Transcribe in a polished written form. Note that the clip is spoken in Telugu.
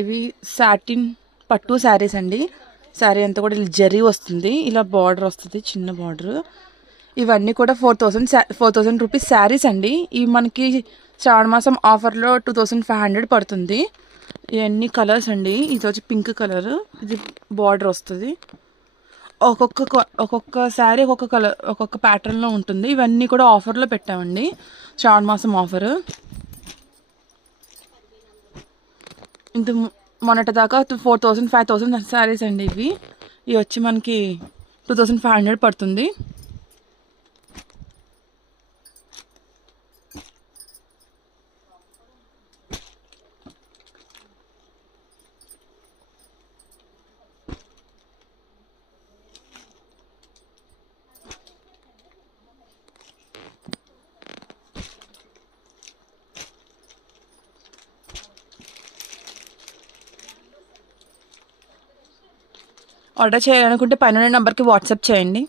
ఇవి సాటిన్ పట్టు శారీస్ అండి. శారీ అంతా కూడా ఇలా జరీ వస్తుంది, ఇలా బార్డర్ వస్తుంది, చిన్న బార్డర్. ఇవన్నీ కూడా 4,000 రూపీస్ శారీస్ అండి. ఇవి మనకి శ్రావణ మాసం ఆఫర్లో 2,500 పడుతుంది. ఇవన్నీ కలర్స్ అండి. ఇది వచ్చి పింక్ కలర్, ఇది బార్డర్ వస్తుంది. ఒక్కొక్క శారీ ఒక్కొక్క కలర్, ఒక్కొక్క ప్యాటర్న్లో ఉంటుంది. ఇవన్నీ కూడా ఆఫర్లో పెట్టామండి, శ్రావణ మాసం ఆఫర్. ఇంత మొన్నటి దాకా 4,000 5,000 శారీస్ అండి ఇవి. ఇవి వచ్చి మనకి 2,500 పడుతుంది. ఆర్డర్ చేయాలనుకుంటే పైన నెంబర్కి వాట్సాప్ చేయండి.